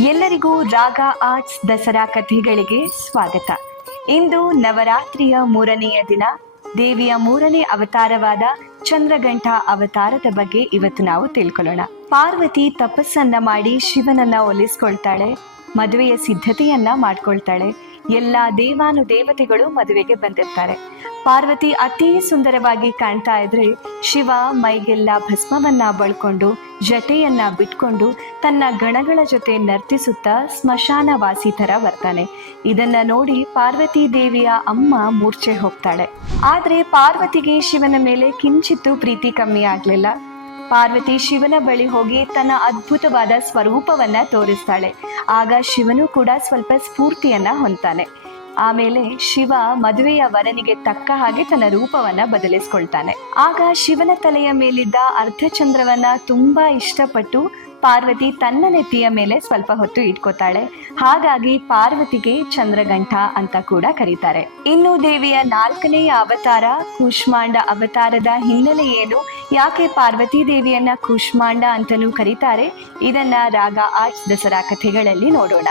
ಎಲ್ಲರಿಗೂ ರಾಗ ಆರ್ಟ್ಸ್ ದಸರಾ ಕಥೆಗಳಿಗೆ ಸ್ವಾಗತ. ಇಂದು ನವರಾತ್ರಿಯ 3ನೆಯ ದಿನ, ದೇವಿಯ 3ನೇ ಅವತಾರವಾದ ಚಂದ್ರಘಂಟ ಅವತಾರದ ಬಗ್ಗೆ ಇವತ್ತು ನಾವು ತಿಳ್ಕೊಳ್ಳೋಣ. ಪಾರ್ವತಿ ತಪಸ್ಸನ್ನ ಮಾಡಿ ಶಿವನನ್ನ ಒಲಿಸ್ಕೊಳ್ತಾಳೆ, ಮದುವೆಯ ಸಿದ್ಧತೆಯನ್ನ ಮಾಡ್ಕೊಳ್ತಾಳೆ. ಎಲ್ಲ ದೇವಾನುದೇವತೆಗಳು ಮದುವೆಗೆ ಬಂದಿರ್ತಾರೆ. ಪಾರ್ವತಿ ಅತಿ ಸುಂದರವಾಗಿ ಕಾಣ್ತಾ ಇದ್ರೆ, ಶಿವ ಮೈಗೆಲ್ಲ ಭಸ್ಮವನ್ನ ಬಳ್ಕೊಂಡು ಜಟೆಯನ್ನ ಬಿಟ್ಕೊಂಡು ತನ್ನ ಗಣಗಳ ಜೊತೆ ನರ್ತಿಸುತ್ತಾ ಸ್ಮಶಾನ ವಾಸಿ ಥರ ಬರ್ತಾನೆ. ಇದನ್ನ ನೋಡಿ ಪಾರ್ವತಿ ದೇವಿಯ ಅಮ್ಮ ಮೂರ್ಛೆ ಹೋಗ್ತಾಳೆ. ಆದ್ರೆ ಪಾರ್ವತಿಗೆ ಶಿವನ ಮೇಲೆ ಕಿಂಚಿತ್ತೂ ಪ್ರೀತಿ ಕಮ್ಮಿ ಆಗ್ಲಿಲ್ಲ. ಪಾರ್ವತಿ ಶಿವನ ಬಳಿ ಹೋಗಿ ತನ್ನ ಅದ್ಭುತವಾದ ಸ್ವರೂಪವನ್ನ ತೋರಿಸ್ತಾಳೆ. ಆಗ ಶಿವನು ಕೂಡ ಸ್ವಲ್ಪ ಸ್ಫೂರ್ತಿಯನ್ನ ಹೊಂದ್ತಾನೆ. ಆಮೇಲೆ ಶಿವ ಮದುವೆಯ ವರನಿಗೆ ತಕ್ಕ ಹಾಗೆ ತನ್ನ ರೂಪವನ್ನ ಬದಲಿಸ್ಕೊಳ್ತಾನೆ. ಆಗ ಶಿವನ ತಲೆಯ ಮೇಲಿದ್ದ ಅರ್ಧಚಂದ್ರವನ್ನ ತುಂಬಾ ಇಷ್ಟಪಟ್ಟು ಪಾರ್ವತಿ ತನ್ನ ನೆತ್ತಿಯ ಮೇಲೆ ಸ್ವಲ್ಪ ಹೊತ್ತು ಇಟ್ಕೋತಾಳೆ. ಹಾಗಾಗಿ ಪಾರ್ವತಿಗೆ ಚಂದ್ರಘಂಟ ಅಂತ ಕೂಡ ಕರೀತಾರೆ. ಇನ್ನು ದೇವಿಯ 4ನೇ ಅವತಾರ ಕೂಷ್ಮಾಂಡ ಅವತಾರದ ಹಿನ್ನೆಲೆ ಏನು, ಯಾಕೆ ಪಾರ್ವತಿ ದೇವಿಯನ್ನ ಕೂಷ್ಮಾಂಡ ಅಂತಲೂ ಕರೀತಾರೆ, ಇದನ್ನ ರಾಗ ಆರ್ಟ್ಸ್ ದಸರಾ ಕಥೆಗಳಲ್ಲಿ ನೋಡೋಣ.